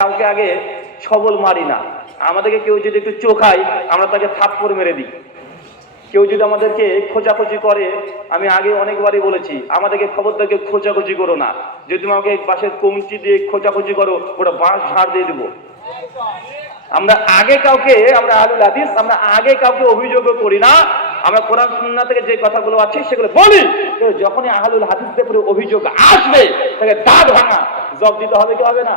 কাউকে আগে সবল মারি না, আমাদেরকে কেউ যদি একটু চোখায় আমরা তাকে থাপ্পড় মেরে দিই। কেউ যদি আমাদেরকে খোঁজাখুঁজি করে, আমি আগে অনেকবারই বলেছি, আমাদেরকে খবরদারকে খোঁজাখুঁজি করো না। যদি তুমি আমাকে বাঁশের কঞ্চি দিয়ে খোঁজাখুঁজি করো, ওটা বাঁশ ঝাড় দিয়ে দেবো। আমরা আগে কাউকে, আমরা আহলুল হাদিস, আমরা আগে কাউকে অভিযোগ করি না। আমরা কোরআন সুন্নাহ থেকে যে কথাগুলো আছে সেগুলো বলি। যখনই আহলুল হাদিসদের উপরে অভিযোগ আসবে তাকে দাঁত ভাঙা জবাব দিতে হবে কি হবে না?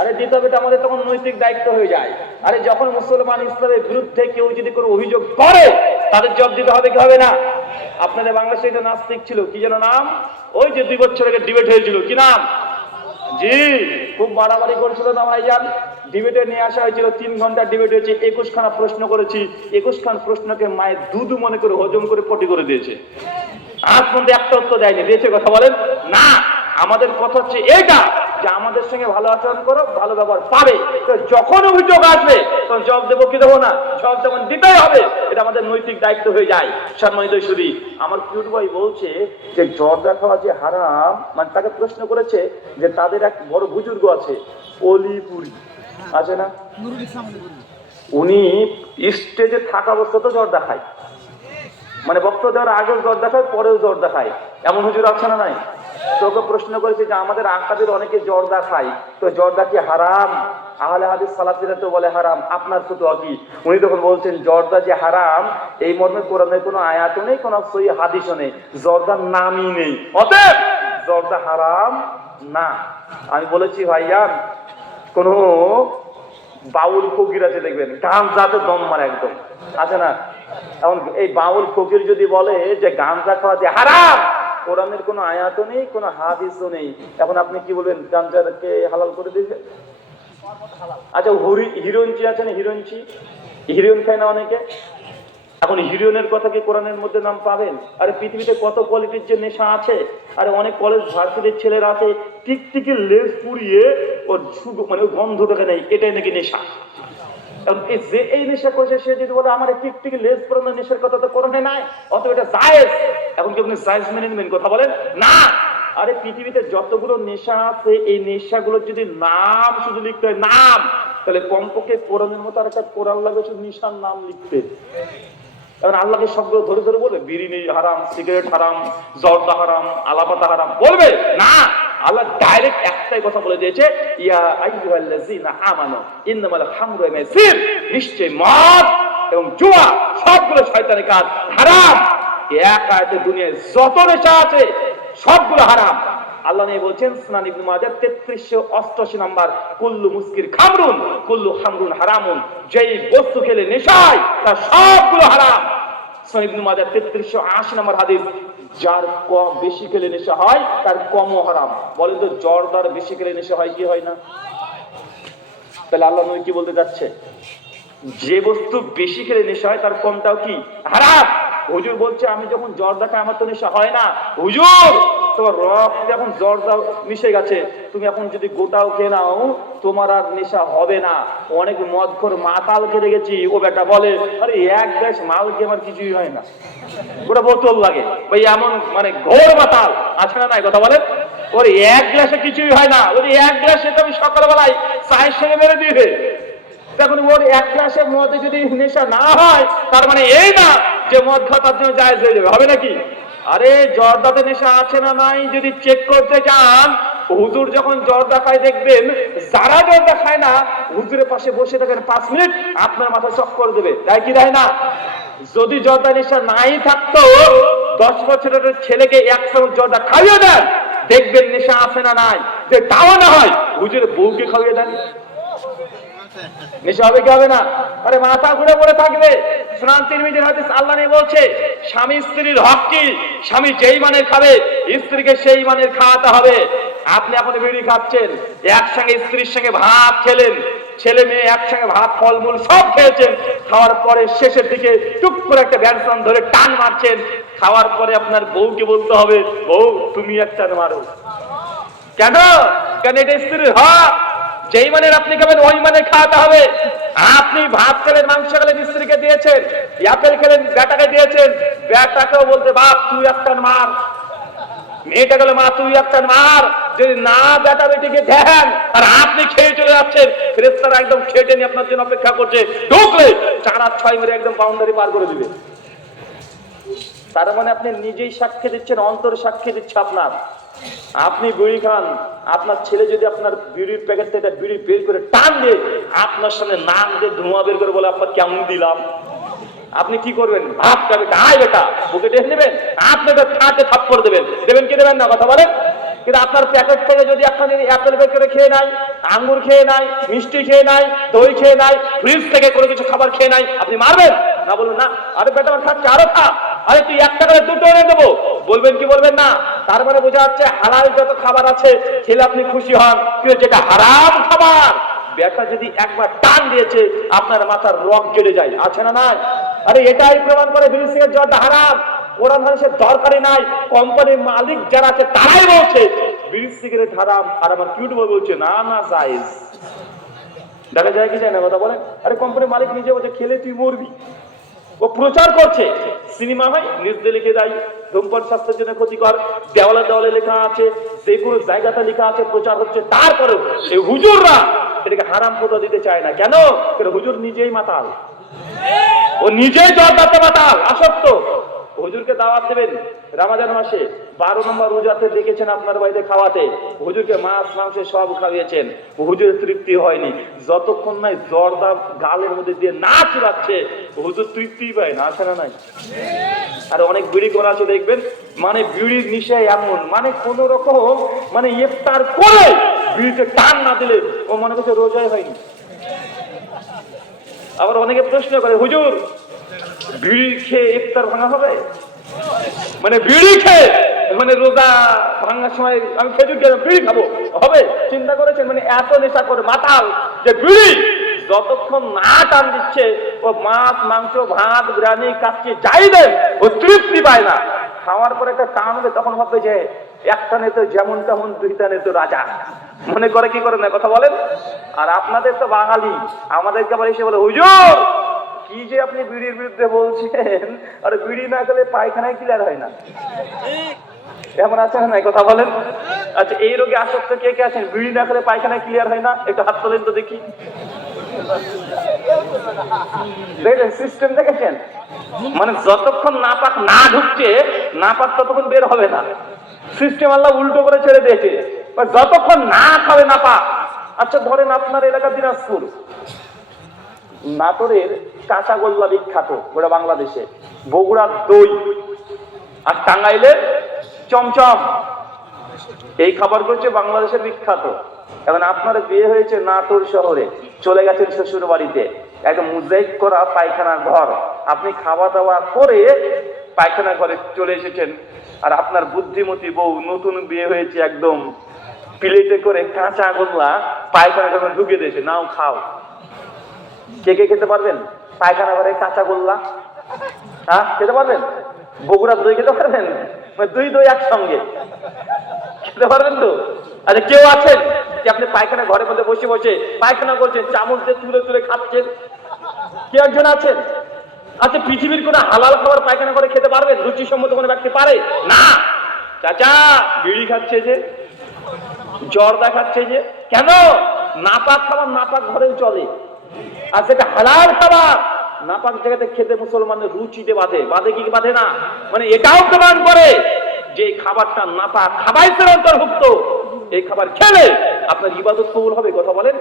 আরে দিতে হবে, এটা আমাদের তখন নৈতিক দায়িত্ব হয়ে যায়। আরে যখন মুসলমান ইসলামের বিরুদ্ধে কেউ যদি কোনো অভিযোগ করে তাদের জবাব দিতে হবে কি হবে না? আপনাদের বাংলাদেশে একটা নাস্তিক ছিল, কি যেন নাম, ওই যে 2 বছর আগে ডিবেট হয়েছিল, কি নাম? জি, খুব বাড়াবাড়ি করেছিল না ভাইজান। ডিবেটে নিয়ে আসা হয়েছিল, 3 ঘন্টা ডিবেট হয়েছে, 21 খানা প্রশ্ন করেছি। 21 খান প্রশ্নকে মায়ের দুধ মনে করে হজম করে পটি করে দিয়েছে। আজ পর্যন্ত একটা উত্তর দেয়নি। দিয়েছে কথা বলেন না? আমাদের কথা হচ্ছে এইটা যে আমাদের সঙ্গে ভালো আচরণ করো, ভালো ব্যবহার পাবে। তো যখন অভিযোগ আসবে তখন জবাব দেবো কি দেবো না? জবাব তখন দিতেই হবে, এটা আমাদের নৈতিক দায়িত্ব হয়ে যায়। সম্মানিত সুধী, আমার কিউট ভাই বলছে যে জর্দা খাওয়া যে হারাম, মানে তাকে প্রশ্ন করেছে যে তাদের এক বড় বুজুর্গ আছে অলিপুরি, আছে না, উনি স্টেজে থাকা অবস্থা তো জর্দা খায়, মানে বক্তব্য দেওয়ার আগেও জর্দা খায়, পরেও জর্দা খায়, এমন হুজুর আছে না নাই? তোকে প্রশ্ন করেছে যে আমাদের আকাদের অনেকে জর্দা খায়, তো জর্দা কি হারাম? আহলে হাদিস সালাফিরা তো বলে হারাম, আপনার ফতোয়া কি? উনি তখন বলছেন জর্দা যে হারাম এই মর্মে কোরআনের কোনো আয়াতও নেই, কোনো সহিহ হাদিসও নেই, জর্দার নামই নেই, অতএব জর্দা হারাম না। আমি বলেছি ভাইয়ান, কোন বাউল ফকির আছে দেখবেন গাঞ্জাতে দম মারে একদম, আছে না? এখন এই বাউল ফকির যদি বলে যে গাঞ্জা খাওয়া যে হারাম, কোরআনের কোনো আয়াতও নেই, কোনো হাদিসও নেই, এখন আপনি কি বলবেন? গাঞ্জাকে হালাল করে দিয়েছে? আচ্ছা, হিরোইনচি আছে না, হিরোইনচি, হিরোইন খায় না অনেকে? এখন হিরোইনের কথা কি কোরআনের মধ্যে নাম পাবেন? আরে পৃথিবীতে কত কোয়ালিটির যে নেশা আছে। আরে অনেক কলেজ ভার্সিটির ছেলেরা আছে টিকটিকি লেজ পুড়িয়ে ওর শুধু মানে গন্ধটাকে নেই, এটাই নাকি নেশা। যে এই নেশা করছে সে যদি বলে আমার টিকটিকি লেজ পুরানো নেশার কথা তো কোরআনে নাই, অত এটা জায়েজ। এখন কি আপনি জায়েজ মেনে নেবেন? কথা বলেন না। আরে পৃথিবীতে যতগুলো নেশা আছে এই নেশাগুলোর যদি নাম শুধু লিখতে হয় নাম, তাহলে কমপক্ষে কোরআনের মতো আর একটা কোরআন লাগে শুধু নেশার নাম লিখতে। কারণ আল্লাহকে সবগুলো ধরে ধরে বলবে বিড়ি হারাম, সিগারেট হারাম, জর্দা হারাম, আলাপাতা হারাম বলবে না। আল্লাহ ডাইরেক্ট একটাই কথা বলে দিয়েছে, ইয়া আইয়ুহাল্লাযীনা আমানু ইন্নামাল খামরু ওয়াল মাইসির, নিশ্চয় মদ এবং জুয়া সবগুলো শয়তানের কাজ, হারাম। এক আয়াতে দুনিয়ায় যত নেশা আছে সবগুলো হারাম। আল্লাহ নিয়ে বলছেন সুনান ইবনে মাজাহ 3388 নাম্বার, কুল্লু মুস্কির খামরুন কুল্লু খামরুন হারামুন, যেই বস্তু খেলে নেশায় তার সবগুলো হারাম। সুনান ইবনে মাজাহ 3380 নাম্বার হাদিস, যার কম বেশি খেলে নেশা হয় তার কমও হারাম। বলেন তো জর্দার বেশি খেলে নেশা হয় কি হয় না? তাহলে আল্লাহ নবী কি বলতে যাচ্ছে? যে বস্তু বেশি খেলে নেশা হয় তার কমটাও কি হারাম। হুজুর বলছে আমি যখন জর্দা খাই আমার তো নেশা হয় না। হুজুর তোমার রক্তে এখন জর্দা মিশে গেছে, তুমি এখন যদি গোটাও খেয়ে নাও তোমার আর নেশা হবে না। অনেক মদখোর মাতাল খেতে গেছি, ও বেটা বলে আরে এক গ্লাস মাল খেয়ে আমার কিছুই হয় না, গোটা বোতল লাগে। ভাই এমন মানে ঘোর মাতাল আছে না নাই? কথা বলে ওর এক গ্লাসে কিছুই হয় না, ওই এক গ্লাসে তো আমি সকালবেলায় চায়ের সঙ্গে মেরে দিবে। এখন ওর এক গ্লাসে মদে যদি নেশা না হয় তার মানে এই না যে মদ খাওয়া তার জন্য জায়েজ হয়ে যাবে, হবে নাকি? আরে জর্দাতে নেশা আছে না নাই যদি চেক করতে চান, হুজুর যখন জর্দা খায় দেখবেন যারা জর্দা খায় না হুজুরের পাশে বসে থাকেন 5 মিনিট আপনার মাথা চক করে দেবে, তাই কি তাই না? যদি জর্দা নেশা নাই থাকতো 10 বছরের ছেলেকে 1 চামচ জর্দা খাইয়ে দেন, দেখবেন নেশা আছে না নাই। যে তাও না হয় হুজুরের বউকে খাইয়ে দেন, নেশা হবে কি হবে না? আরে মাথা ঘুরে পড়ে থাকবে। সুনান তিরমিজির হাদিস, আল্লাহ নিয়ে বলছে স্বামী স্ত্রীর হক কি? স্বামী যেই মানের খাবে স্ত্রীকে সেই মানের খাওয়াতে হবে। আপনি এখন বিড়ি খাচ্ছেন, একসঙ্গে স্ত্রীর সঙ্গে ভাত খেলেন, ছেলে মেয়ে একসঙ্গে ভাত ফলমূল সব খেয়েছেন, খাওয়ার পরে শেষের দিকে টুক করে একটা ব্যবসান ধরে টান মারছেন, খাওয়ার পরে আপনার বউকে বলতে হবে বউ তুমি একটা মারো। কেন? কেন এটা স্ত্রীর হক। যেই মানের আপনি খাবেন ওই মানের খাওয়াতে হবে। আপনি ভাত খেলেন, মাংস খেলেন, স্ত্রীকে দিয়েছেন, আপেল খেলেন, বেটাকে দিয়েছেন, বেটাকেও বলতে বাপ তুই একটা মার, মেয়েটা গেলে মা তুই একটা মার। যদি না বেটা বেটিকে দেন আর আপনি খেয়ে চলে যাচ্ছেন, ফেরেশতারা একদম খেটে নিয়ে আপনার জন্য অপেক্ষা করছে, ঢুকলে 4 আর 6 মেরে একদম বাউন্ডারি পার করে দিবে। তার মানে আপনি নিজেই সাক্ষী দিচ্ছেন, অন্তর সাক্ষী দিচ্ছে আপনার। আপনি বিড়ি খান, আপনার ছেলে যদি আপনার বিড়ির প্যাকেট থেকে বিড়ি বের করে টান দিয়ে আপনার সামনে নাক দিয়ে ধোঁয়া বের করে বলে আপনার কেমন দিলাম, আপনি কি করবেন? ভাব খাবে, আয় বেটা, বুকে টেনে নেবেন, আপনাকে খাতে থাপ্পড় দেবেন, দেবেন কি দেবেন না কথা বলেন? কিন্তু আপনার প্যাকেট থেকে যদি একখানি অ্যাপেল বের করে খেয়ে নাই, আঙ্গুর খেয়ে নাই, মিষ্টি খেয়ে নাই, দই খেয়ে নাই, ফ্রিজ থেকে কোনো কিছু খাবার খেয়ে নাই, আপনি মারবেন না? বলবেন না, আরে বেটা আমার খাচ্ছে, আরো খা, আরে তুই 1 টাকা 2টো এনে দেবো, বলবেন কি বলবেন না? তার মানে বোঝা যাচ্ছে হালাল যত খাবার আছে খেলে আপনি খুশি হন, কিন্তু যেটা হারাম খাবার বেটা যদি একবার টান দিয়েছে আপনার মাথার রক কেটে যায়, আছে না নাই? আরে এটাই প্রমাণ করে বিড়ি সিগারেট জর্দা হারাম। কোরআন হাদিসের দরকারই নাই, কোম্পানির মালিক যারা আছে তারাই বলছে বিড়ি সিগারেট হারাম, আর আমার ইউটিউবে বলছে না না জায়েজ। দেখা যায় কি যায় না কথা বলেন? আরে কোম্পানির মালিক নিজে বলছে খেলে তুই মরবি, ও প্রচার করছে। সিনেমা হয় নিউজে লিখে দেয় ধূমপান স্বাস্থ্যের জন্য ক্ষতিকর, দেওয়ালে দেওয়ালে লেখা আছে, যে কোনো জায়গাতে লেখা আছে, প্রচার হচ্ছে, তারপরেও এই হুজুররা এটাকে হারাম কথা দিতে চায় না। কেন? হুজুর নিজেই মাতাল, ও নিজেই জর্দাতে মাতাল, আসক্ত। হুজুরকে দাওয়াত দেবেন রমজান মাসে, 12 নম্বর রোজাতে দেখেছেন আপনার বাড়িতে খাওয়াতে, হুজুরকে মাছ মাংস সব খাওয়িয়েছেন, হুজুরের তৃপ্তি হয়নি। যতক্ষণ নাই জর্দা গালের মধ্যে দিয়ে না চুরাচ্ছে, হুজুর তৃপ্তি পায় না, আছে না নাই? আর অনেক বিড়ি করা আছে দেখবেন, মানে বিড়ির নিশায় এমন, মানে কোন রকম মানে ইফতার করে বিড়িতে টান না দিলে ও মনে করছে রোজাই হয়নি। আবার অনেকে প্রশ্ন করে, হুজুর বিড়ি খেয়ে ইফতার ভাঙা হবে? মানে বিড়ি খেয়ে মানে রোজা ভাঙার সময় আমি খেজুর খেয়ে বিড়ি খাবো হবে? চিন্তা করেছেন? মানে এত নেশা করে মাতাল যে বিড়ি যতক্ষণ না টান দিচ্ছে ও মাছ মাংস ভাত বিরিয়ানি কাচ্চি যাই দেন ও তৃপ্তি পায় না। খাওয়ার পরে একটা টান হবে, তখন ভাববে যে একটা নেতো যেমন তেমন, 2টা নেতো রাজা, মনে করে কি করে না কথা বলেন? আর আপনাদের তো বাঙালি, আমাদেরকে আবার এসে বলে হুজুর কি যে আপনি বিড়ির বিরুদ্ধে বলছেন, আর বিড়ি না খেলে পায়খানায় ক্লিয়ার হয় না, এমন আছে না কথা বলেন? আচ্ছা, এই রোগে আসক্ত কে কে আছেন বিড়ি না খেলে পায়খানায় ক্লিয়ার হয় না? একটু হাত তোলেন তো দেখি। দেখেন সিস্টেম দেখেছেন? মানে যতক্ষণ নাপাক না ঢুকছে নাপাক ততক্ষণ বের হবে না। সিস্টেম আল্লাহ উল্টো করে ছেড়ে দিয়েছে, যতক্ষণ না খাবে নাপাক। আচ্ছা ধরেন আপনার এলাকা দিনাজপুর, নাটোরের কাঁচাগোল্লা বিখ্যাত গোটা বাংলাদেশে, বগুড়ার দই আর টাঙ্গাইলের চমচম, এই খাবারগুলো হচ্ছে বাংলাদেশের বিখ্যাত। এখন আপনার বিয়ে হয়েছে নাটোর শহরে, চলে গেছেন শ্বশুর বাড়িতে, একদম মোজাইক করা পায়খানা ঘর, আপনি খাওয়া দাওয়া করে পায়খানা ঘরে চলে এসেছেন, আর আপনার বুদ্ধিমতী বউ নতুন বিয়ে হয়েছে, একদম প্লেটে করে কাঁচা গোল্লা পায়খানা ঘরে ঢুকে দিয়েছে, নাও খাও। কে কে খেতে পারবেন পায়খানা ঘরে কাঁচা গোল্লা? হ্যাঁ খেতে পারবেন? বগুড়ার দই খেতে পারবেন? দুই দই একসঙ্গে খেতে পারবেন তো? আচ্ছা কেউ আছেন যে আপনি পায়খানা ঘরের মধ্যে বসে বসে পায়খানা করছেন, চামচ দিয়ে তুলে তুলে খাচ্ছেন? কে একজন আছেন? আচ্ছা পৃথিবীর কোন হালাল খাবার পায়খানা করে খেতে পারবেন? রুচিসম্মত কোনো ব্যক্তি পারে না। চাচা বিড়ি খাচ্ছে যে, জর্দা খাচ্ছে যে, কেন? নাপাক খাবার নাপাক ঘরেও চলে, আর যেটা হালাল খাবার নাপাক জায়গাতে খেতে মুসলমানের রুচিতে বাঁধে, বাঁধে কি বাঁধে না? মানে এটাও প্রমাণ করে যে খাবারটা নাপাক খাবারের অন্তর্ভুক্ত, এই খাবার খেলে আপনার ইবাদত কবুল হবে? কথা বলেন,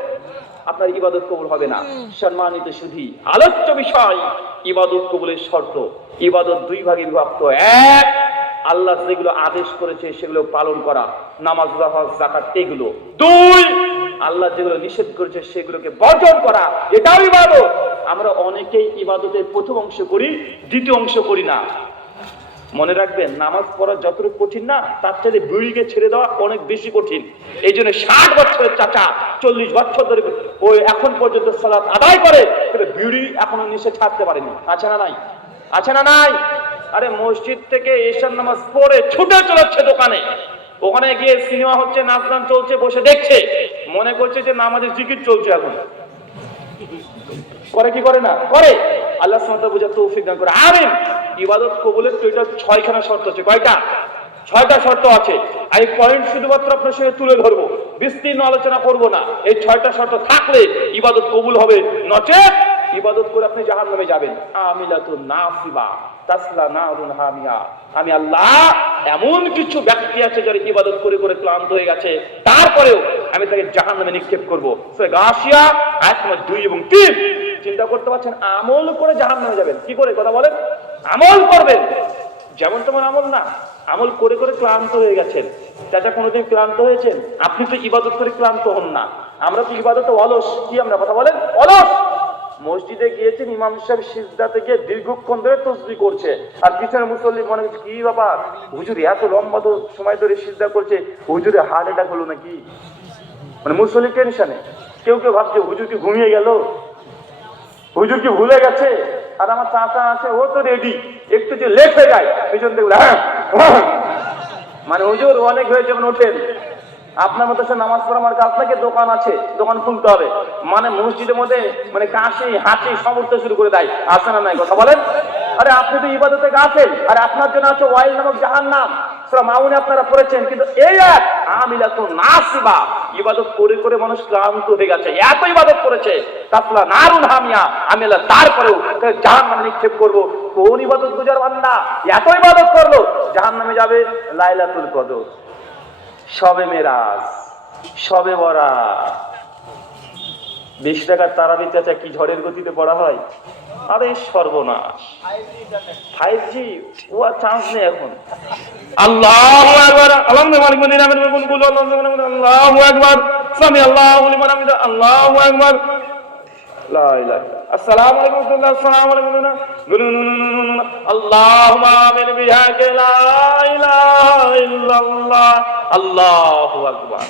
আপনার ইবাদত কবুল হবে না। সম্মানিত সুধী, আলোচ্য বিষয় ইবাদত কবুলের শর্ত। ইবাদত 2 ভাগে বিভক্ত। 1, আল্লাহ যেগুলো আদেশ করেছে সেগুলো পালন করা, নামাজ হজ যাকাত এগুলো। 2, আল্লাহ যেগুলো নিষেধ করেছে সেগুলোকে বর্জন করা, এটাও ইবাদত। আমরা অনেকেই ইবাদতের প্রথম অংশ করি, দ্বিতীয় অংশ করি না। মনে রাখবেন, নামাজ পড়া যতটুকু কঠিন না, তার চাইতে বিড়িকে ছেড়ে দেওয়া অনেক বেশি কঠিন। এই জন্য 60 বছরের চাচা 40 বছর ধরে ওই এখন পর্যন্ত সালাত আদায় করে, বিড়ি এখনো নিষেধ ছাড়তে পারেনি। আছে না নাই? আছে না নাই? আরে মসজিদ থেকে এশার নামাজ পড়ে ছুটে চলেছে দোকানে, ওখানে গিয়ে সিনেমা হচ্ছে, নাচ গান চলছে, বসে দেখছে, মনে করছে যে নামাজের জিকির চলছে। এখন করে কি করে না? করে। আল্লাহ সুবহানাহু ওয়া তাআলা বুঝার তৌফিক দান করে। আমিন। ইবাদত কবুলের তো এটা 6খানা শর্ত আছে। কয়টা? 6টা শর্ত আছে। আমি পয়েন্ট শুধুমাত্র আপনার সঙ্গে তুলে ধরবো, বিস্তীর্ণ আলোচনা করব না। এই 6টা শর্ত থাকলে ইবাদত কবুল হবে, নচেত ইবাদত করে আপনি জাহান্নামে যাবেন। আমিলাতুন নাসিবা তাসলা নারুন হামিয়া। আমি আল্লাহ এমন কিছু ব্যক্তি আছে যারা ইবাদত করে করে ক্লান্ত হয়ে গেছে, তারপরেও আমি তাকে জাহান্নামে নিক্ষেপ করব। সূরা গাশিয়া আয়াত নম্বর 2 এবং 3। চিন্তা করতে পারছেন, আমল করে জাহান্নামে যাবেন। কি করে কথা বলেন? আমল করবেন, যেমন তেমন আমল না, আমল করে করে ক্লান্ত হয়ে গেছেন। চাচা কোনোদিন ক্লান্ত হয়েছেন? আপনি তো ইবাদত করে ক্লান্ত হন না, আমরা তো ইবাদতে অলস। কি আমরা কথা বলেন? অলস। মসজিদে গিয়েছেন, ইমাম সাহেব সিজদা থেকে দীর্ঘক্ষণ ধরে তাসবিহ করছে, আর পিছনে মুসল্লি মনে হচ্ছে কি ব্যাপার, হুজুর এত লম্বা সময় ধরে সিজদা করছে, হুজুরের হার্ট অ্যাটাক হলো নাকি? মানে মুসল্লি টেনশনে। কেউ কেউ ভাবছে হুজুর কি ঘুমিয়ে গেল, হুজুর কি ভুলে গেছে। আর আমার চাচা আছে, ও তো রেডি, একটু যে লেট হয়ে যায় পিছন থেকে মানে হুজুর অনেক হয়েছে, যেমন ওঠেন। আপনার মতো সে নামাজ পড়া আমার কাছ থেকে দোকান আছে, দোকান খুলতে হবে, মানে মসজিদের মধ্যে মানে কাশি হাঁচি সব উঠতে শুরু করে দেয়। আছে না নাই কথা বলেন? আরে আপনি তো ইবাদতে আছেন, আর আপনার জন্য আছে ওয়াইল নামক জাহান্নাম। সূরা মাউনে আপনারা পড়েছেন, কিন্তু এই এক আমিলাতুন নাসিবা, ইবাদত করে করে মানুষ ক্লান্ত হয়ে গেছে, এত ইবাদত করেছে, তাসলা নারুন হামিয়া, আমি আল্লাহ তারপরেও জাহান্নামে নিক্ষেপ করব। কোন ইবাদত গুজার বান্দা এত ইবাদত করলো, জাহান্নামে যাবে। লাইলাতুল কদর, শবে মেরাজ, শবে বরাত, 20 টাকার তারাবি চাচা কি ঝড়ের গতিতে পড়া হয়। আরে সর্বনাশ, 5G ও আর চান্স নেই এখন। আল্লাহু আকবার, আলহামদুলিল্লাহ, আল্লাহু আকবার, সামি আল্লাহু লিমান হামিদা, আল্লাহু আকবার, লা ইলাহা ইল্লাল্লাহ, আসসালামু আলাইকুম ওয়া রাহমাতুল্লাহ, আসসালামু আলাইকুম, আল্লাহুম্মা আমিন বিহাকে লা ইলাহা ইল্লাল্লাহ, আল্লাহু আকবার।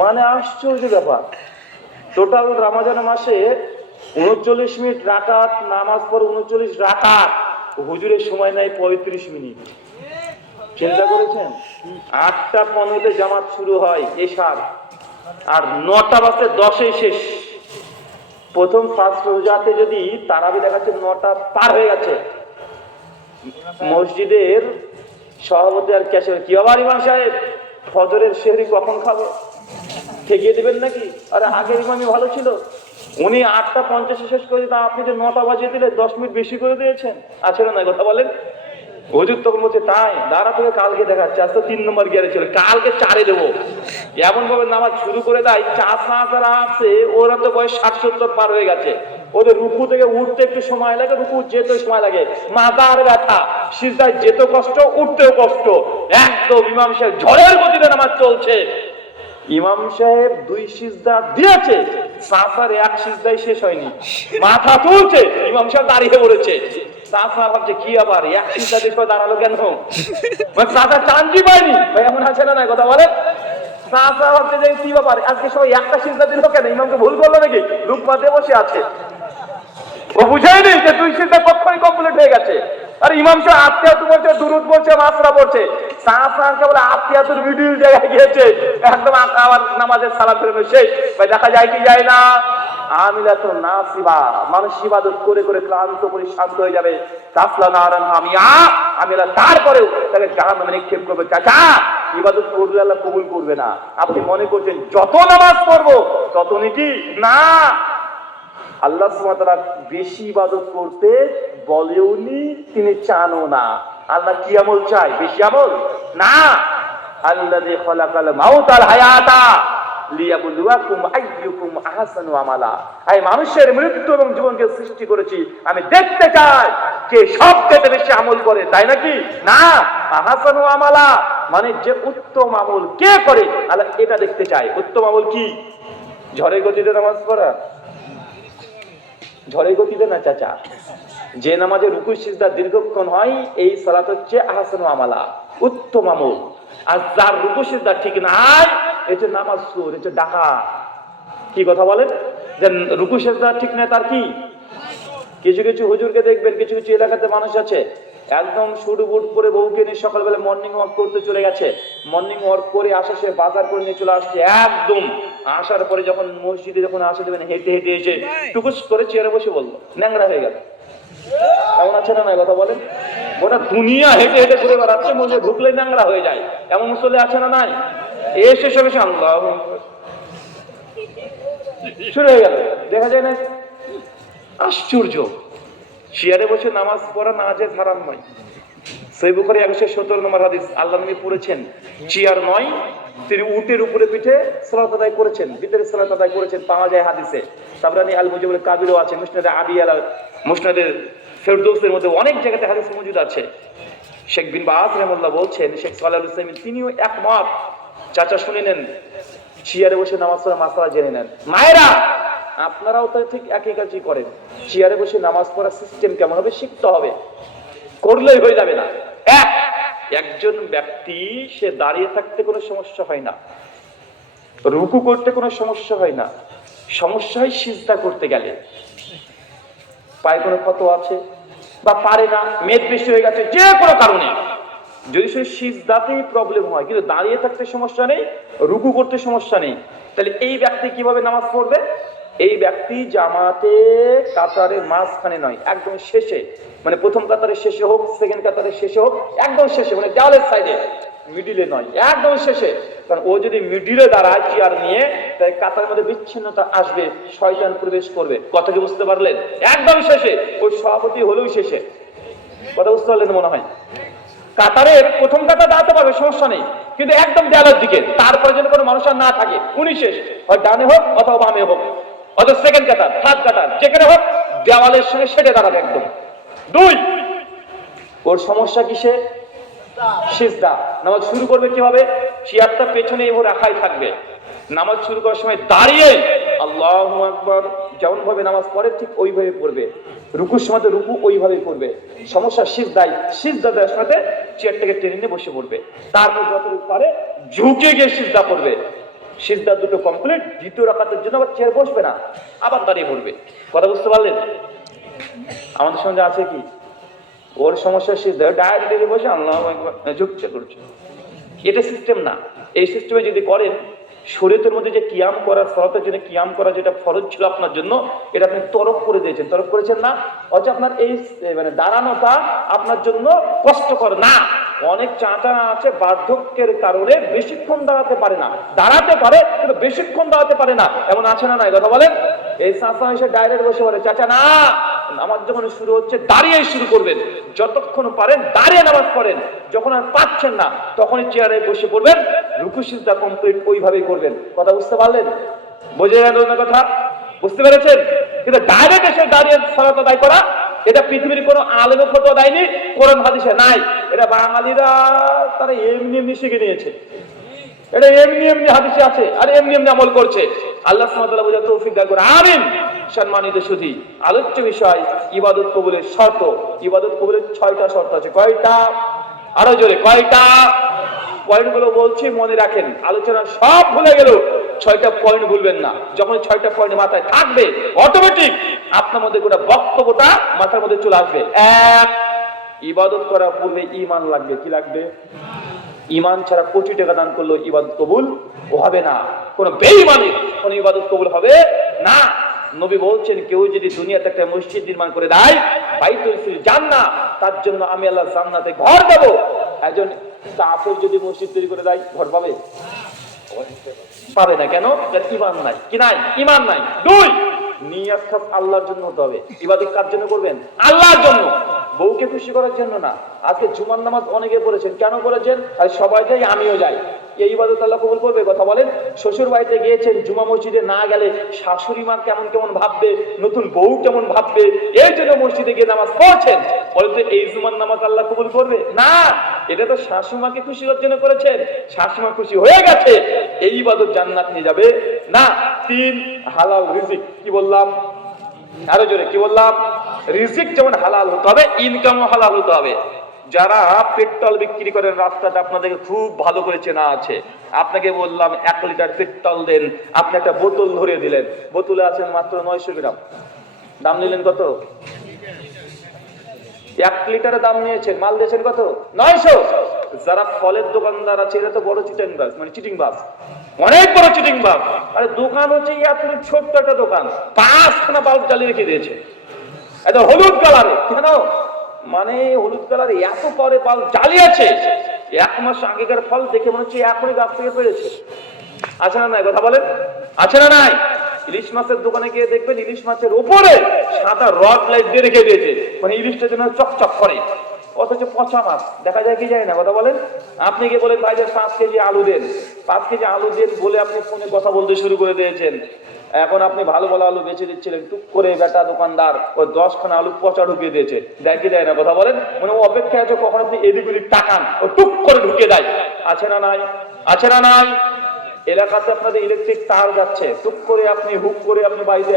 মানে আশ্চর্য ব্যাপার, টোটাল রমজান মাসে 39 মিনিট রাকাত নামাজ পড়ে, 39 রাকাত, হুজুরের সময় নাই 35 মিনিট। চিন্তা করেছেন? 8টা 15-তে জামাত শুরু হয় এশার, আর 9টা বাজতে 10-এ শেষ। প্রথম ফার্স্ট রোজাতে যদি তারাবি দেখাচ্ছে 9টা পার হয়ে গেছে, মসজিদের সভাপতি আর ক্যাশিয়ার, কি আবার ইমাম সাহেব ফজরের সেহরি কখন খাবো, ঠেকিয়ে দিবেন নাকি? আরে আগের ইমামই ভালো ছিল, উনি 8টা 50-এ শেষ করে দিতেন, আপনি যে 9টা বাজিয়ে দিলে 10 মিনিট বেশি করে দিয়েছেন। আছে না কথা বলেন? হুজুর তখন বলছে তাই, দাঁড়া তোকে কালকে দেখাচ্ছে, আজ তো 3 নম্বর গিয়ারে ছিল, কালকে 4-এ দেবো। এমন ভাবে নামাজ শুরু করে দেয়, চাষা যারা আছে ওরা তো বয়স 60-70 পার হয়ে গেছে, ওদের রুকু থেকে উঠতে একটু সময় লাগে, রুকু যেতে সময় লাগে, মাথার ব্যথা, সিজদায় যেতে কষ্ট, উঠতেও কষ্ট। একদম ইমাম সাহেব ঝড়ের গতিতে নামাজ চলছে, ইমাম সাহেব 2 সিজদা দিয়েছে, চাষার 1 সিজদাই শেষ হয়নি, মাথা তুলছে, ইমাম সাহেব দাঁড়িয়ে পড়েছে। চাষা ভাবছে কি আবার 1 সিজদা দিয়ে দাঁড়ালো কেন, মানে চাষা চান্সই পায়নি। ভাই এমন আছে না কথা বলে? চাষা ভাবছে যে কি ব্যাপার, আজকে সবাই 1টা সিজদা দিল কেন, ইমামকে ভুল করলো নাকি, লুক মাঝে বসে আছে, ও বুঝায়নি যে 2 সিজদা কখনই কমপ্লিট হয়ে গেছে। আর ইমাম সাহেব আত্মীয়াতু বলছে, দুরুদ বলছে, মাসরা পড়ছে, চাষাকে বলে আত্মীয়াতুর মিডিল জায়গায় গিয়েছে, একদম আবার নামাজের সালাম ফেরানো শেষ। ভাই দেখা যায় কি যায় না? আমিলাতুন নাসিবা, মানুষ ইবাদত করে করে ক্লান্ত পরিশ্রান্ত হয়ে যাবে, তাসলা নারান হামিয়া, আমিলা তারপরেও তাকে জাহান্নামে নিক্ষেপ করবে। চাচা ইবাদত করলে আল্লাহ কবুল করবে না। আপনি মনে করছেন যত নামাজ পড়বো তত নাকি না, আল্লাহ সুবহানাহু ওয়া তাআলা বেশি ইবাদত করতে বলেওনি, তিনি চানও না। আল্লাহ কি আমল চাই? বেশি আমল না। আল্লাযী খালাকাল মাউতা ওয়াল হায়াতা লিয়াবলুয়াকুম আইয়ুকুম আহসানু আমালা। এই মানুষের মৃত্যু এবং জীবনকে সৃষ্টি করেছি, আমি দেখতে চাই কে সবচেয়ে বেশি আমল করে, তাই নাকি? না, আহসানু আমালা মানে যে উত্তম আমল কে করে, আল্লাহ এটা দেখতে চাই। উত্তম আমল কি? ঝড়ের গতিতে নামাজ পড়া? ঝড়ের গতিতে না চাচা, যে নামাজে রুকু সিজদা দীর্ঘক্ষণ হয়, এই সালাত হচ্ছে আহসানু আমালা, উত্তম আমল। আর যার রুকু সিজদা ঠিক নাই, এটা নামাজ সুর, এটা ডাকাত। কি কথা বলেন? যে রুকু সিজদা ঠিক নাই তার কি? কিছু কিছু হুজুরকে দেখবেন, কিছু কিছু এলাকাতে মানুষ আছে একদম শুডু বুট করে বউকে নিয়ে সকালবেলা মর্নিং ওয়াক করতে চলে গেছে, মর্নিং ওয়াক করে আসা, সে বাজার করে নিয়ে চলে আসছে, একদম আসার পরে যখন মসজিদে যখন আসে দেবেন, হেঁটে হেঁটে এসে টুকুস করে চেয়ারে বসে বললো, ন্যাংরা হয়ে গেল। এমন আছে না কথা বলেন? ওটা দুনিয়া হেঁটে হেঁটে ঘুরে বেড়াচ্ছে, মনে ঢুকলে ন্যাংরা হয়ে যায়, এমন মুসল্লি আছে না নাই? এসে সঙ্গে সঙ্গে আল্লাহু আকবার শুরু হয়ে গেল। দেখা যায় না? আশ্চর্য। চেয়ারে বসে নামাজ পড়া নামাজের হারাম নয়। সহিহ বুখারী 117 নম্বর হাদিস, আল্লাহ নবী পড়েছেন চেয়ার নয়, তিনি উটের উপরে পিঠে সালাত আদায় করেছেন, ভিতরে সালাত আদায় করেছেন, পাওয়া যায় হাদিসে। তাবরানী আল মুজাবিল কাবিরও আছে, মুসনাদে আবি আলা, মুসনাদে ফেরদৌসের মধ্যে অনেক জায়গাতে হাদিস মজুদ আছে। শেখ বিন বাজ রাহিমাহুল্লাহ বলছেন, শেখ সালেহ আল উসাইমিন তিনিও একমত। চাচা শুনে নেন, চেয়ারে বসে নামাজ পড়া মাসালা জেনে নেন। মায়েরা আপনারাও তো ঠিক একই কাজই করেন। চেয়ারে বসে নামাজ পড়ার সিস্টেম কেমন হবে শিখতে হবে, করলেই হয়ে যাবে না। একজন ব্যক্তি সে দাঁড়িয়ে থাকতে কোনো সমস্যা হয় না, রুকু করতে কোনো সমস্যা হয় না, সমস্যা হয় সিজদা করতে গেলে। পায়ে কোনো ক্ষত আছে বা পারে না, মেদ বেশি হয়ে গেছে, যে কোনো কারণে যদি সে সিজদাতেই প্রবলেম হয়, কিন্তু দাঁড়িয়ে থাকতে সমস্যা নেই, রুকু করতে সমস্যা নেই, তাহলে এই ব্যক্তি কিভাবে নামাজ পড়বে? এই ব্যক্তি জামাতে কাতারের মাঝখানে নয়, একদম শেষে, মানে প্রথম কাতারের শেষে হোক, সেকেন্ড কাতারের শেষে হোক, একদম শেষে, মানে দেওয়ালের সাইডে, মিডিলে নয়, একদম শেষে। কারণ ও যদি মিডিলে দাঁড়ায় চেয়ার নিয়ে, তাই কাতারের মধ্যে বিচ্ছিন্নতা আসবে, শয়তান প্রবেশ করবে। কথা কি বুঝতে পারলেন? একদম শেষে, ওই সভাপতি হলেও শেষে। কথা বুঝতে পারলেন মনে হয়? কাতারের প্রথম কাতার দাঁড়াতে পারবে, সমস্যা নেই, কিন্তু একদম দেয়ালের দিকে, তারপরে যেন কোনো মানুষ আর না থাকে, উনি শেষ, হয় ডানে হোক অথবা বামে হোক, অথবা সেকেন্ড কাতার, থার্ড কাতার, যেখানে হোক দেওয়ালের সঙ্গে সেটে দাঁড়াবে একদম। দুই, ওর সমস্যা কিসে? সিজদা। নামাজ শুরু করবে কিভাবে? চেয়ারটা পেছনে এভাবে রাখাই থাকবে, নামাজ শুরু করার সময় দাঁড়িয়ে আল্লাহু আকবার যেমন ভাবে নামাজ পড়ে ঠিক ওইভাবে পড়বে, রুকুর সময় রুকু ওইভাবে করবে। সমস্যা সিজদায়, সিজদা দেওয়ার সময় চেয়ারটাকে টেনে নিয়ে বসে পড়বে, তারপর যতটুকু পারে ঝুঁকে গিয়ে সিজদা পড়বে। সিজদা দুটো কমপ্লিট, দ্বিতীয় রাকাতের জন্য আবার চেয়ার বসবে না, আবার দাঁড়িয়ে পড়বে। কথা বুঝতে পারলেন? আমাদের সঙ্গে আছে কি? ওর সমস্যা সিজদা, ডাইরেক্ট বসে আল্লাহু আকবার ঝুঁকছে করছে, এটা সিস্টেম না। এই সিস্টেমে যদি করেন, শরীয়তের মধ্যে যে কিয়াম করা, সালাতের জন্য কিয়াম করা যেটা ফরজ ছিল আপনার জন্য, এটা আপনি তরক করে দিয়েছেন, তরক করেছেন না? অথচ আপনার এই মানে দাঁড়ানোটা আপনার জন্য কষ্টকর না। অনেক চাচা আছে বার্ধক্যের কারণে বেশিক্ষণ দাঁড়াতে পারে না, দাঁড়াতে পারে কিন্তু বেশিক্ষণ দাঁড়াতে পারে না, এমন আছে না? নাই কথা বলেন? এই চাচা এসে ডাইরেক্ট বসে বলে, চাচা না, নামাজ যখন শুরু হচ্ছে দাঁড়িয়ে শুরু করবেন, যতক্ষণ পারেন দাঁড়িয়ে নামাজ পড়েন, যখন আর পাচ্ছেন না তখনই চেয়ারে বসে পড়বেন, রুকু সিজদা কমপ্লিট ওইভাবেই করবেন। কথা বুঝতে পারলেন? বুঝে গেল না কথা? বুঝতে পেরেছেন? কিন্তু ডাইরেক্ট এসে দাঁড়িয়ে সালাত আদায় করা, এটা পৃথিবীর কোনো আলেমে ফতোয়া দেয়নি, কোরআন হাদিসে নাই। এটা বাঙালিরা তারা এমনি এমনি শিখে নিয়েছে, এটা এমনি এমনি হাদিসে আছে আর এমনি এমনি আমল করছে। আল্লাহ সুবহানাহু ওয়া তাআলা বুঝার তৌফিক দান করে। আমিন। সম্মানিত সুধী, আলোচ্য বিষয় ইবাদত কবুলের শর্ত। ইবাদত কবুলের 6টা শর্ত আছে। কয়টা? আরো জোরে, কয়টা? পয়েন্টগুলো বলছি, মনে রাখেন, আলোচনা সব ভুলে গেল 6টা পয়েন্ট ভুলবেন না। যখন 6টা পয়েন্ট মাথায় থাকবে, অটোমেটিক আপনার মধ্যে গোটা বক্তব্যটা মাথার মধ্যে চলে আসবে। এক, ইবাদত করার পূর্বে ঈমান লাগবে। কি লাগবে? ঈমান ছাড়া কোটি টাকা দান করলেও ইবাদত কবুল হবে না। কোন বেঈমানের কোন ইবাদত কবুল হবে না। নবী বলছেন, কেউ যদি দুনিয়াতে একটা মসজিদ নির্মাণ করে দেয়, বাইতুল ফিল জান্নাহ, তার জন্য আমি আল্লাহ জান্নাতে ঘর দেব। একজন কাফের যদি মসজিদ তৈরি করে দেয়, ঘর পাবে? পাবে না। কেন? তার ঈমান নাই। কি নাই? ঈমান নাই। দুই, নিয়ত খাস আল্লাহর জন্য হতে হবে। ইবাদত কার জন্য করবেন? আল্লাহর জন্য, বউকে খুশি করার জন্য না। আজকে জুমার নামাজ অনেকে পড়েছেন, কেন করেছেন? আর সবাই যাই, আমিও যাই, এই ইবাদত আল্লাহ কবুল করবে? কথা বলেন। শ্বশুর বাড়িতে গিয়েছেন, জুমা মসজিদে না গেলে শাশুড়ি মা কেমন কেমন ভাববে, নতুন বউ কেমন ভাববে, এই জন্য মসজিদে গিয়ে নামাজ পড়ছেন। বলতে এই জুমার নামাজ আল্লাহ কবুল করবে না? এটা তো শাশুড়িমাকে খুশি করার জন্য করেছেন, শাশুড়িমা খুশি হয়ে গেছে, এই ইবাদত জান্নাত নিয়ে যাবে না। তিন, হালাল রিজিক। কি বললাম? আরো জোরে, কি বললাম? রিজিক যেমন হালাল হতে হবে, ইনকামও হালাল হতে হবে। যারা পেট্রোল বিক্রি করেন রাস্তাটা আপনাদেরকে খুব ভালো করে চেনা আছে। আপনাকে বললাম 1 লিটার পেট্রোল দেন, আপনি একটা বোতল ধরে দিলেন, বোতলে আছেন মাত্র 900 গ্রাম, দাম নিলেন কত? 1 লিটারের দাম নিয়েছেন, মাল দিয়েছেন কত? 900। যারা ফলের দোকানদার আছে, এরা তো বড় চিটিং বাস, মানে চিটিং বাস, অনেক বড় চিটিং বাস। আরে দোকান হচ্ছে এত ছোট্ট একটা দোকান, 5খানা বাল্ব জ্বালিয়ে রেখে দিয়েছে, এটা হলুদ কালারে। কেন? মানে হলুদ কালারে এত পরে বাল্ব জ্বালিয়েছে, 1 মাস আগেকার ফল দেখে মনে হচ্ছে এখনই গাছ থেকে পেরেছে। আছে না নাই কথা বলেন? আছে না নাই? ইলিশ মাছের দোকানে গিয়ে দেখবেন ইলিশ মাছের উপরে সাদা রড লাইট দিয়ে রেখে দিয়েছে, মানে ইলিশটা যেন চকচক করে, অথচ পচা মাছ। দেখা যায় কি যায় না কথা বলেন? আপনি গিয়ে বলেন ভাই 5 কেজি আলু দেন, 5 কেজি আলু দেন বলে আপনি ফোনে কথা বলতে শুরু করে দিয়েছেন। এখন আপনি ভালো ভালো আলু বেচে দিচ্ছিলেন, টুক করে বেটা দোকানদার ওই 10 খানা আলু পচা ঢুকিয়ে দিয়েছে। দেয় কি দেয় না কথা বলেন? মানে ও অপেক্ষা আছে কখন আপনি এদিক ওদিক তাকান, ও টুক করে ঢুকিয়ে দেয়। আছে না নাই? আছে না নাই? এলাকাতে আপনাদের ইলেকট্রিক তার যাচ্ছে, টুক করে আপনি হুক করে আপনি বাড়িতে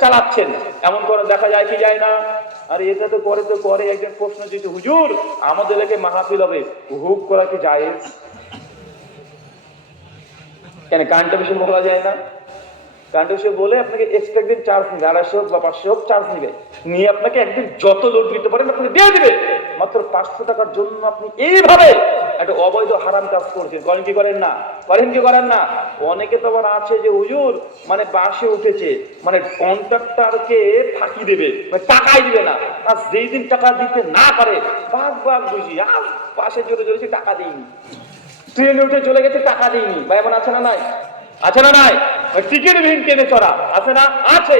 চালাচ্ছেন, এমন করে দেখা যায় কি যায় না? আর এটা তো করে একজন প্রশ্ন দিচ্ছে, হুজুর আমাদের এলাকায় মাহফিল হবে, হুক করা কি জায়েজ? কেন কারেন্ট অফিসে বলা যায় না? কারেন্ট অফিসে বলে আপনাকে এক্সট্রা একদিন চার্জ নিবে, 250 হোক বা 500 হোক চার্জ নিবে, নিয়ে আপনাকে একদিন যত লোড দিতে পারেন আপনাকে দিয়ে দিবে। মাত্র 500 টাকার জন্য আপনি এইভাবে একটা অবৈধ হারাম কাজ করছেন। করেন কি করেন না? করেন কি করেন না? অনেকে তো আবার আছে যে হুজুর মানে বাসে উঠেছে, মানে কন্ট্রাক্টরকে ফাঁকি দেবে, মানে টাকাই দিবে না, আর যেই দিন টাকা দিতে না পারে বাঘ বুঝি আর পাশে জোরে জোরে টাকা দিইনি, ট্রেনে উঠে চলে গেছে টাকা দিইনি। ভাই এমন আছে না নাই? আছে না নাই? টিকিট বিহীন টেনে চড়া আছে না? আছে।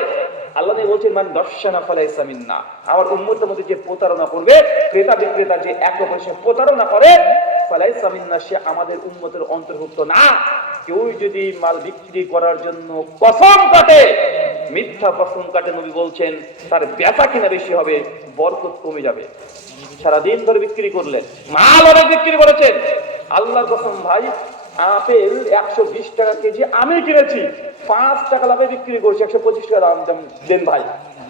আল্লাহ বলছেন মান দর্শনা ফালাইসা মিন্না, আমার উম্মতের মধ্যে যে প্রতারণা করবে, ক্রেতা বিক্রেতা যে এক অপরের সাথে প্রতারণা করে, ফালাইসা মিন্না, সে আমাদের উম্মতের অন্তর্ভুক্ত না। কেউ যদি মাল বিক্রি করার জন্য কসম কাটে, মিথ্যা কসম কাটে, নবী বলছেন তার বেচা কিনা বেশি হবে, বরকত কমে যাবে। সারাদিন ধরে বিক্রি করলেন, মাল অনেক বিক্রি করেছেন, আল্লাহর কসম ভাই আপেল 120 টাকা কেজি আমি কিনেছি, 5 টাকা লাভে বিক্রি করছি, 125 টাকা দাম দেন ভাই।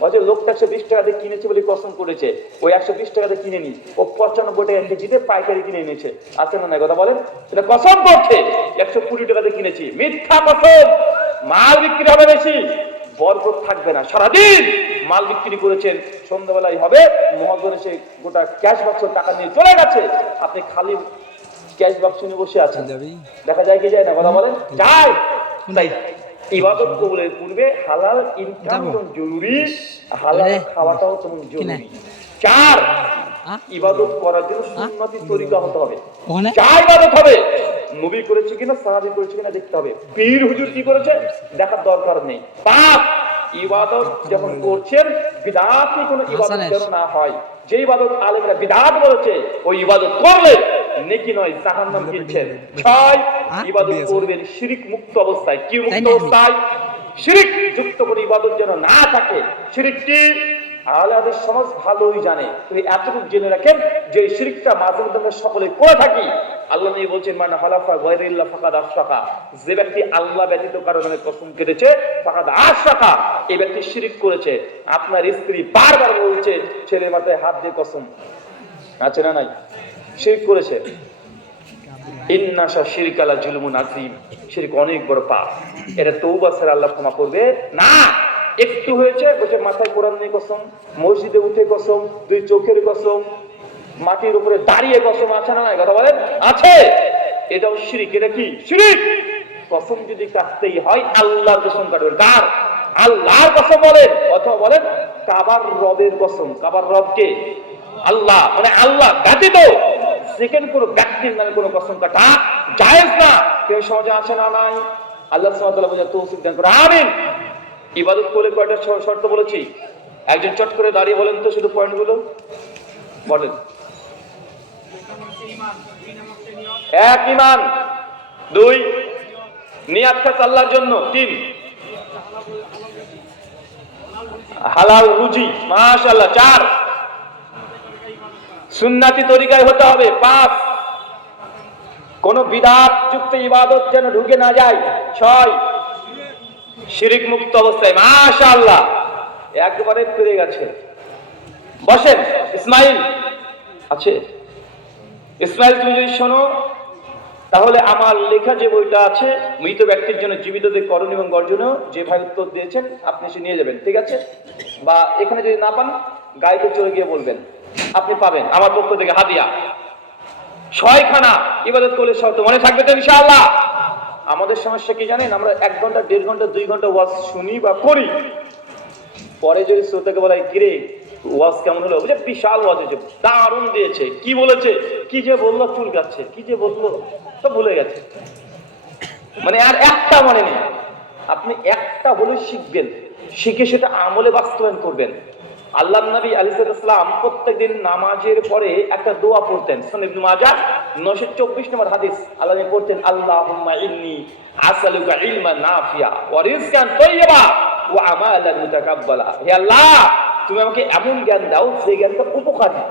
ওই যে লোকটা 120 টাকা দিয়ে কিনেছে বলে কসম করেছে, ওই 120 টাকা দিয়ে কিনে নি, ও 95 টাকা কেজিতে পাইকারি কিনে এনেছে। আছে না নাই কথা বলেন? এটা কসম করছে 120 টাকা দিয়ে কিনেছি, মিথ্যা কসম। মাল বিক্রি হবে বেশি, বরকত থাকবে না। সারাদিন মাল বিক্রি করেছেন, সন্ধ্যাবেলায় হবে মহাজন এসে গোটা ক্যাশ বাক্স টাকা নিয়ে চলে গেছে, আপনি খালি ক্যাশ বাক্স নিয়ে বসে আছেন। দেখা যায় কি যায় না কথা বলেন? যায়। তাই ইবাদত কবুলের পূর্বে হালাল ইনকাম যেমন জরুরি, হালাল খাওয়াটাও তেমন জরুরি। 4 ইবাদত করার জন্য সুন্নতি তরিকা হতে হবে। যা ইবাদত হবে নবী করেছে কিনা, সাহাবী করেছে কিনা দেখতে হবে। পীর হুজুর কি করেছে দেখার দরকার নেই। 5 ইবাদত যখন করছেন বিদআতি কোনো ইবাদত যেন না হয়। যে ইবাদত আলেমরা বিদআত বলেছে ওই ইবাদত করলে নেকি নয় জাহান্নাম কিনছেন। 6 ইবাদত করবেন শিরক মুক্ত অবস্থায়। কি মুক্ত অবস্থায়? শিরক যুক্ত কোনো ইবাদত যেন না থাকে। শিরক কি আহলে হাদিস সমাজ ভালোই জানে, তুমি এতটুকু জেনে রাখেন যে শিরকটা মাঝে মধ্যে আমরা সকলে করে থাকি। আল্লাহ নবী বলছেন মান হালাফা গায়রিল্লাহ ফাকাদ আশরাকা, যে ব্যক্তি আল্লাহ ব্যতীত কারো নামে কসম কেটেছে ফাকাদ আশরাকা, এই ব্যক্তি শিরক করেছে। আপনার স্ত্রী বারবার বলছে ছেলের মাথায় হাত দিয়ে কসম, আছে না নাই? শিরক করেছে। ইন্নাশা শিরকা লা জুলমুন আযীম, শিরক অনেক বড় পাপ, এটা তওবা ছাড়া আল্লাহ ক্ষমা করবে না। একটু হয়েছে বসে মাথায় কোরআন নিয়ে কসম, মসজিদে উঠে কসম, 2 চোখের কসম, মাটির উপরে দাঁড়িয়ে কসম, আছে না নাই কথা বলেন? আছে। এটাও শিরক। এটা কি শিরক? কসম যদি কাটতেই হয় আল্লাহর কসম কাটবেন। কার? আল্লাহর কসম বলেন, অথবা বলেন কাবার রবের কসম। কাবার রব কে? আল্লাহ, মানে আল্লাহ ব্যতীত সেকেন্ড কোন ব্যক্তির নামে কোন কসম কাটা জায়েজ না। কেউ সমাজে আছে না নাই? আল্লাহ সুবহানাহু ওয়া তাআলা বলেন তৌফিক দান করে। আমিন। ইবাদত করলে কয়টা শর্ত বলেছি? একজন চট করে দাঁড়িয়ে বলেন তো শুধু পয়েন্টগুলো বলেন। 1 ঈমান, 2 নিয়াত খাস আল্লাহর জন্য, 3 হালাল রুজি, মাশাআল্লাহ, 4 সুন্নতি তরিকায় হতে হবে, 5 কোন বিদআত যুক্ত ইবাদত যেন ঢুকে না যায়, 6 শিরক মুক্ত অবস্থায়। মাশাআল্লাহ, একবারে পেরে গেছে। বসেন। ইসমাইল আছে? ইসমাইল তুমি যদি শোনো তাহলে আমার লেখা যে বইটা আছে মৃত ব্যক্তির জন্য জীবিতদের করণীয় এবং বর্জনীয়, যে ভাই উত্তর দিয়েছেন আপনি সে নিয়ে যাবেন, ঠিক আছে? বা এখানে যদি না পান গাইতে চলে গিয়ে বলবেন, আপনি পাবেন আমার পক্ষ থেকে হাদিয়া। 6 খানা ইবাদত করলে সব মনে থাকবে তো ইনশাআল্লাহ। আমাদের সমস্যা কি জানেন? আমরা 1 ঘন্টা 1.5 ঘন্টা 2 ঘন্টা ওয়াজ শুনি বা করি, পরে যদি শ্রোতাকে বলা হয় কিরে ওয়াজ কেমন হলো? বুঝে বিশাল ওয়াজ হয়েছে, দারুণ দিয়েছে। কি বলেছে, কি যে বললো, চুল গাচ্ছে, কি যে বললো সব ভুলে গেছে, মানে আর একটা মনে নেই। আপনি একটা হলে শিখবেন, শিখে সেটা আমলে বাস্তবায়ন করবেন। আল্লাহ নবী আলাইহিস সালাম প্রত্যেকদিন নামাজের পরে একটা দোয়া পড়তেন। সুনান ইবনে মাজাহ 924 নম্বর হাদিস। আল্লাহ নবী পড়তেন, আল্লাহুম্মা ইন্নী আসআলুকা ইলমান নাফিয়া ওয়া রিজকান তাইয়্যিবা ওয়া আমালান মুতাকাব্বালা। হে আল্লাহ, তুমি আমাকে এমন জ্ঞান দাও যে জ্ঞানটা উপকারী,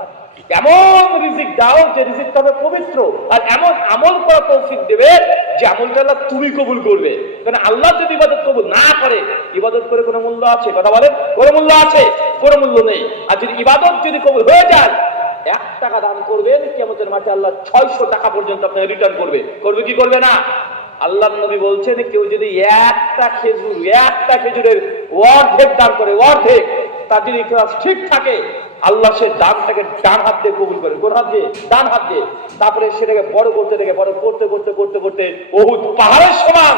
এমন রিজিক দাও যে রিজিকটা হবে পবিত্র, আর এমন আমল করা তৌফিক দেবে যে আমলটা আল্লাহ তুমি কবুল করবে। কারণ আল্লাহ যদি ইবাদত কবুল না করে, ইবাদত করে কোনো মূল্য আছে? কথা বলেন, কোনো মূল্য আছে? কোনো মূল্য নেই। আর যদি ইবাদত যদি কবুল হয়ে যায়, 1 টাকা দান করবেন, কিয়ামতের মাঠে আল্লাহ 600 টাকা পর্যন্ত আপনাকে রিটার্ন করবে। করবে কি করবে না? আল্লাহর নবী বলছেন, কেউ যদি একটা খেজুরের অর্ধেক দান করে, অর্ধেক, তার যদি ইখলাস ঠিক থাকে, আল্লাহ সে দানটাকে ডান হাত দিয়ে কবুল করে। কোন হাত দিয়ে? ডান হাত দিয়ে। তারপরে সেটাকে বড় করতে থেকে বড় করতে করতে করতে করতে উহুদ পাহাড়ের সমান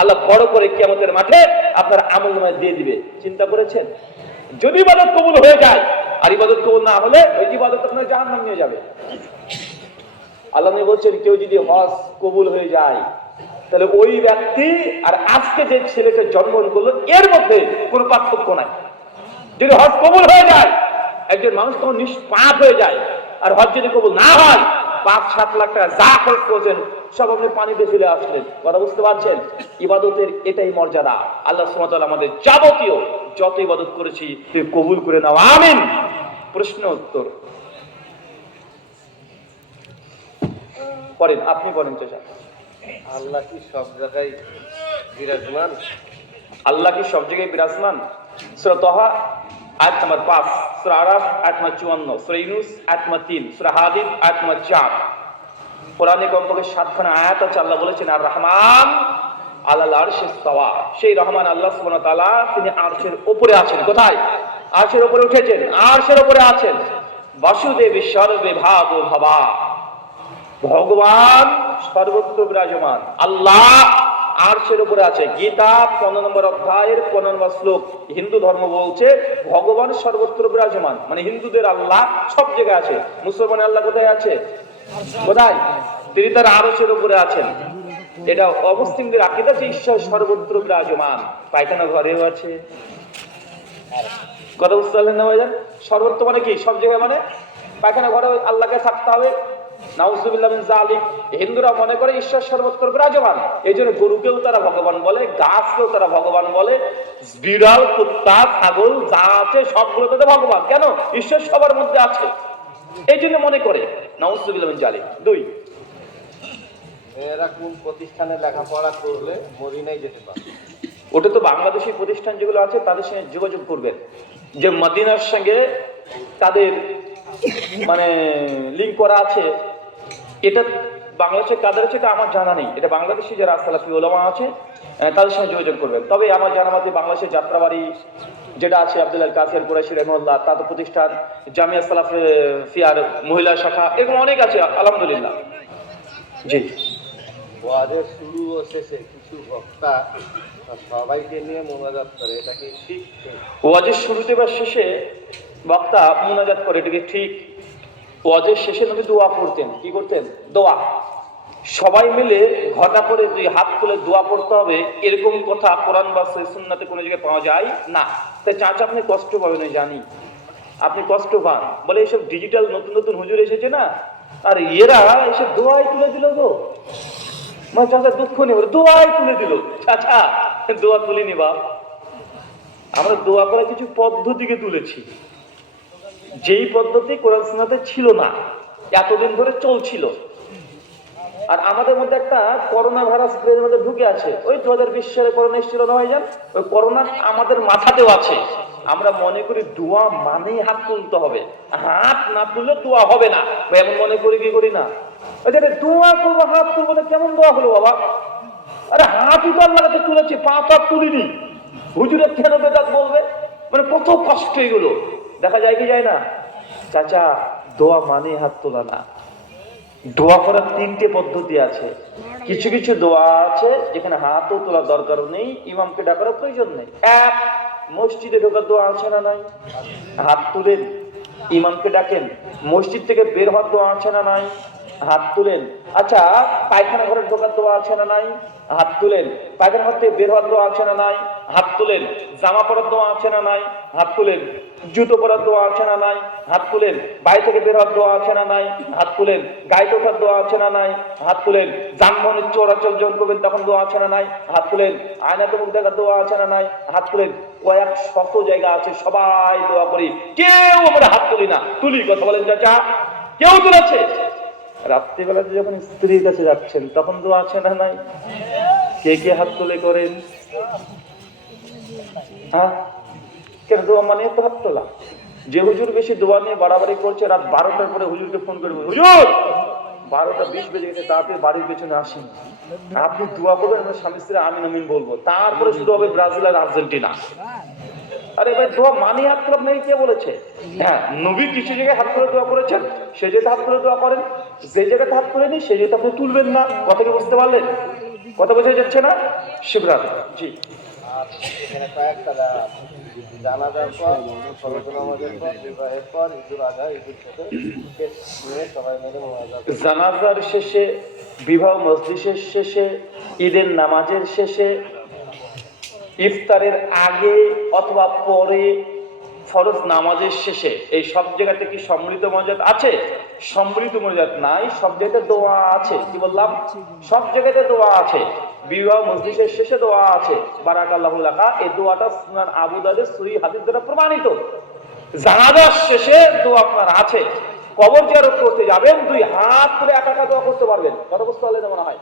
আল্লাহ বড় করে কিয়ামতের মাঠে আপনার আমলনামায় দিয়ে দিবে। চিন্তা করেছেন? যদি ইবাদত কবুল হয়ে যায়, আর ইবাদত কবুল না হলে ওই ইবাদত আপনার জাহান্নামে নিয়ে যাবে। আল্লাহ নবী বলছেন, কেউ যদি হজ কবুল হয়ে যায়, তাহলে ওই ব্যক্তি আর আজকে যে ছেলেটা জন্মগ্রহণ করলো এর মধ্যে কোনো পার্থক্য নাই। যদি হজ কবুল হয়ে যায়, একজন মানুষ তখন নিষ্পাপ হয়ে যায়। আর হজ যদি কবুল না হয়, 5-7 লাখ টাকা যা খরচ করেছেন সব আপনি পানিতে ফেলে আসলেন। কথা বুঝতে পারছেন? ইবাদতের এটাই মর্যাদা। আল্লাহ সুবহানাহু ওয়া তাআলা আমাদের যাবতীয় যত ইবাদত করেছি তুমি কবুল করে নাও, আমিন। প্রশ্ন উত্তর করেন, আপনি বলেন চাচা। আল্লাহ কি সব জায়গায় বিরাজমান? আল্লাহ কি সব জায়গায় বিরাজমান? সূরা তাহা আয়াত নাম্বার 5, সূরা আরাফ আয়াত নাম্বার 54, সূরা ইউনূস আয়াত নাম্বার 3, সূরা হাদীদ আয়াত নাম্বার 4। কোরআনে কমপক্ষে 7খানা আয়াত আছে। আল্লাহ বলেছেন, আর রহমান আলাল আরশিস তাওয়া। সেই রহমান আল্লাহ সুবহানাহু ওয়া তাআলা তিনি আরশের উপরে আছেন। কোথায়? আরশের উপরে উঠেছেন, আরশের উপরে আছেন। বাসুদেবী সর্বে ভাব ভাবা, ভগবান সর্বত্র বিরাজমান। আল্লাহ আরশের উপরে আছে। গীতা 15 নম্বর অধ্যায়ের 15 নম্বর শ্লোক হিন্দু ধর্ম বলছে ভগবান সর্বত্র বিরাজমান, মানে হিন্দুদের আল্লাহ সব জায়গায় আছে। মুসলমানের আল্লাহ কোথায় আছে? কোথায়? তিনি তার আরশের উপরে আছেন। এটা অমুসলিমদের আকীদা যে ঈশ্বর সর্বত্র বিরাজমান, পায়খানা ঘরেও আছে। কথা বুঝতে পারলেন না ভাইজান? সর্বত্র মানে কি? সব জায়গায়, মানে পায়খানা ঘরে আল্লাহকে থাকতে হবে। নাউজুবিল্লাহ মিন যালিক। হিন্দুরা মনে করে ঈশ্বর সর্বত্র বিরাজমান, এই জন্য গরুকেও তারা ভগবান বলে, গাছকেও তারা ভগবান বলে, বিড়াল, কুত্তা, ছাগল যা আছে সবগুলোতে তো ভগবান। কেন? ঈশ্বর সবার মধ্যে আছে, এই জন্য মনে করে। নাউজুবিল্লাহ মিন যালিক। 2, মেয়েরা কোন প্রতিষ্ঠানে লেখাপড়া করলে মদিনায় যেতে পারে? ওটা তো বাংলাদেশি প্রতিষ্ঠান যেগুলো আছে তাদের সঙ্গে যোগাযোগ করবেন, যে মদিনার সঙ্গে তাদের মানে লিঙ্ক করা আছে। এটা বাংলাদেশে কাদের আছে এটা আমার জানা নেই। এটা বাংলাদেশি যারা সালাফি উলামা আছে তাদের সঙ্গে যোগাযোগ করবেন। তবে আমার জানা মতে বাংলাদেশের যাত্রাবাড়ি যেটা আছে আব্দুল কাসির কুরাইশি রাহিমাহুল্লাহ, তাদের প্রতিষ্ঠান, জামিয়া সালাফিয়ার মহিলা শাখা, এরকম অনেক আছে আলহামদুলিল্লাহ। জি। ওয়াজের শুরু ও শেষে কিছু বক্তা সবাইকে নিয়ে মোনাজাত করে, এটা কি ঠিক? ওয়াজের শুরুতে বা শেষে বক্তা মোনাজাত করে, এটা কি ঠিক? ওয়াজের শেষে নবী দোয়া করতেন। কি করতেন? দোয়া। সবাই মিলে ঘটা করে 2 হাত তুলে দোয়া করতে হবে, এরকম কথা কোরআন বা সুন্নাতে কোনো জায়গায় পাওয়া যায় না। তাই চাচা আপনি কষ্ট পাবেন, জানি আপনি কষ্ট পান। বলে এইসব ডিজিটাল নতুন নতুন হুজুর এসেছে না, আর এরা এসে দোয়াই তুলে দিল গো। মানে চাচা দুঃখ নেই, দোয়াই তুলে দিল। চাচা দোয়া তুলিনি বাপ, আমরা দোয়া করে কিছু পদ্ধতিকে তুলেছি, যেই পদ্ধতি কোরআন সুন্নাতে ছিল না, এতদিন ধরে চলছিল। আর আমাদের মধ্যে একটা করোনা ভাইরাস ব্রেনের মধ্যে ঢুকে আছে। ওই 2020 সালে করোনা এসেছিল না ভাইজান, ওই করোনা আমাদের মাথাতেও আছে। আমরা মনে করি দোয়া মানেই হাত তুলতে হবে, হাত না তুললে দোয়া হবে না। এমন মনে করি, কি করি না? দোয়া করবো হাত তুলবো না, কেমন দোয়া হলো বাবা? আরে হাতই তো আল্লাহর কাছে তুলেছি, পা তুলিনি, হুজুরের কেন বেদাত বলবে? মানে কত কষ্ট এগুলো দেখা যায় কি যায় না? চাচা দোয়া মানে হাত তোলা না। দোয়া করার 3টে পদ্ধতি আছে। কিছু কিছু দোয়া আছে যেখানে হাতও তোলার দরকার নেই, ইমামকে ডাকার প্রয়োজন নেই। 1, মসজিদে ঢোকার দোয়া আছে না নাই? হাত তুলেন। ইমামকে ডাকেন। মসজিদ থেকে বের হওয়ার দোয়া আছে না নাই? হাত তুলেন। আচ্ছা, পায়খানা ঘরে ঢোকার দোয়া আছে না নাই? হাত তুলেন। পায়খানা ঘর থেকে বের হওয়ার দোয়া আছে না নাই? হাত তুলেন। জামা পরার দোয়া আছে না নাই? হাত তুলেন। জুতো পরার দোয়া আছে না নাই? হাত তুলেন। বাড়ি থেকে বের হওয়ার দোয়া আছে না নাই? হাত তুলেন। গায়ে ওঠার দোয়া আছে না নাই? হাত তুলেন। যানবাহনের চলাচল যখন করবেন তখন দোয়া আছে না নাই? হাত তুলেন। আয়নাতে মুখ দেখার দোয়া আছে না নাই? হাত তুলেন। কয়েক শত জায়গা আছে, সবাই দোয়া করি, কেউ আমরা হাত তুলি না। তুলি, কথা বলেন চাচা? কেউ তুলেছে? রাত্রিবেলাতে যখন স্ত্রীর কাছে যাচ্ছেন তখন দোয়া আছে না নাই? কে কে হাত তুলে করেন? হ্যাঁ, কেন দোয়া মানে তো হাত তোলা? যে হুজুর বেশি দোয়া নিয়ে বাড়াবাড়ি করছে, রাত 12টার পরে হুজুরকে ফোন করে, হুজুর 12টা 20 বেজে গেছে, তাড়াতাড়ি বাড়ির পেছনে আসেন, আপনি দোয়া করবেন, আমরা স্বামী স্ত্রী আমিন আমিন বলবো, তারপরে শুরু হবে ব্রাজিল আর আর্জেন্টিনা। আরে ভাই, দোয়া মানে হাত তোলা আপনাকে কে বলেছে? হ্যাঁ, নবী কিছু জায়গায় হাত তুলে দোয়া করেছেন, সে জায়গায় হাত তুলে দোয়া করেন। যে জায়গায় হাত তুলে নি সেই জায়গায় আপনি তুলবেন না। কথা কি বুঝতে পারলেন? কথা বোঝা যাচ্ছে না? শিবরাত জি। আর এখানে কয়েকটা জানাজার পর, ফরজ নামাজের পর, বিবাহের পর, ঈদুল আজহা, ঈদুল ফিতর নিয়ে সবাই মিলে মোনাজাত। জানাজার শেষে, বিবাহ মজলিসের শেষে, ঈদের নামাজের শেষে, ইফতারের আগে অথবা পরে, ফরজ নামাজের শেষে, এই সব জায়গাতে কি সম্মিলিত মোনাজাত আছে? সম্মিলিত মোনাজাত নাই, সব জায়গাতে দোয়া আছে। কি বললাম? সব জায়গাতে দোয়া আছে। বিবাহ মজলিসের শেষে দোয়া আছে, বারাকাল্লাহু লাকা, এই দোয়াটা সুনান আবু দাউদের সহিহ হাদিস দ্বারা প্রমাণিত। জানাজার শেষে দোয়া আপনার আছে। কবর জিয়ারত করতে যাবেন, 2 হাত তুলে একা একা দোয়া করতে পারবেন। কথা বুঝতে পারলেন মনে হয়?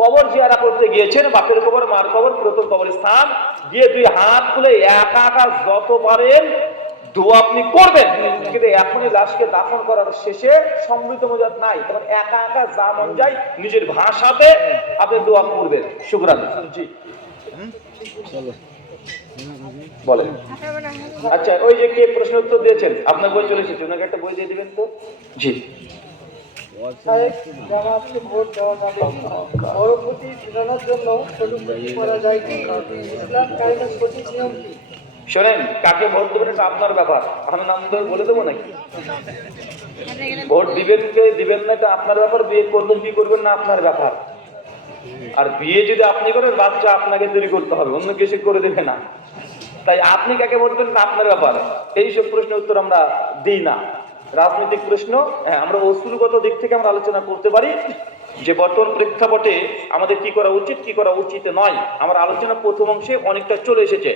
কবর জিয়ারা করতে গিয়েছেন, বাপের কবর, মার কবর, পুরাতন কবরস্থান, গিয়ে 2 হাত তুলে একা একা যত পারেন দোয়া আপনি করবেন। কিন্তু এখনই লাশকে দাফন করার শেষে সম্মিলিত মোনাজাত নাই, তখন একা একা যা মন যায় নিজের ভাষাতে আপনি দোয়া করবেন। শুকরান জি, বলেন। আচ্ছা, ওই যে কে প্রশ্ন উত্তর দিয়েছেন, আপনার বই চলে এসেছে, ওনাকে একটা বই দিয়ে দিবেন তো। জি। জামাতকে ভোট দেওয়া যাবে, পরবর্তী ফেরানোর জন্য কর্মসূচি করা যায় কি? ইসলাম কায়েমের সঠিক নিয়ম কি? শোনেন, কাকে ভোট দেবেন এটা আপনার ব্যাপার, আমি নাম ধরে বলে দেবো নাকি? ভোট দিবেন কে দিবেন না এটা আপনার ব্যাপার, বিয়ে করবেন কি করবেন না আপনার ব্যাপার। আর বিয়ে যদি আপনি করেন, বাচ্চা আপনাকে তৈরি করতে হবে, অন্য কিছু করে দেবে না। তাই আপনি কাকে ভোট দেবেন আপনার ব্যাপার। এইসব প্রশ্নের উত্তর আমরা দিই না। রাজনৈতিক প্রশ্ন, হ্যাঁ, আমরা অস্ত্রগত দিক থেকে আমরা আলোচনা করতে পারি যে বর্তমান প্রেক্ষাপটে আমাদের কি করা উচিত, কি করা উচিত নয়। আমার আলোচনা প্রথম অংশে অনেকটা চলে এসেছে।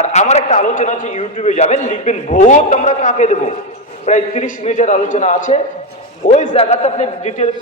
আর আমার একটা আলোচনা আছে, ইউটিউবে যাবেন, লিখবেন ভোট আমরা কাকে দেবো, প্রায় 30 মিনিটের আলোচনা আছে। ওই জায়গাতে আপনি ডিটেলস